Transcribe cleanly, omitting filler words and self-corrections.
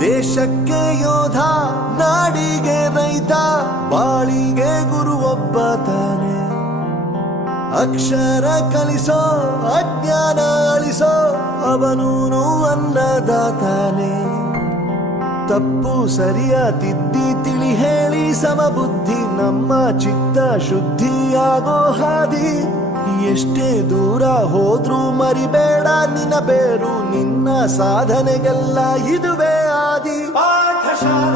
ದೇಶಕ್ಕೆ ಯೋಧ, ನಾಡಿಗೆ ರೈತ, ಬಾಳಿಗೆ ಗುರು ಒಬ್ಬ ತಾನೆ. ಅಕ್ಷರ ಕಲಿಸೋ, ಅಜ್ಞಾನ ಅಳಿಸೋ, ಅವನೂನು ಅನ್ನದಾತಾನೆ. ತಪ್ಪು ಸರಿಯ ತಿದ್ದಿ ತಿಳಿ ಹೇಳಿ ಸಮಬುದ್ಧಿ, ನಮ್ಮ ಚಿತ್ತ ಶುದ್ಧಿಯಾಗೋ ಹಾದಿ. ಎಷ್ಟೇ ದೂರ ಹೋದ್ರೂ ಮರಿಬೇಡ ನಿನ್ನ ಬೇರು, ನಿನ್ನ ಸಾಧನೆಗೆಲ್ಲ ಇದುವೇ ಆದಿ. ಪಾಠಶಾಲೆ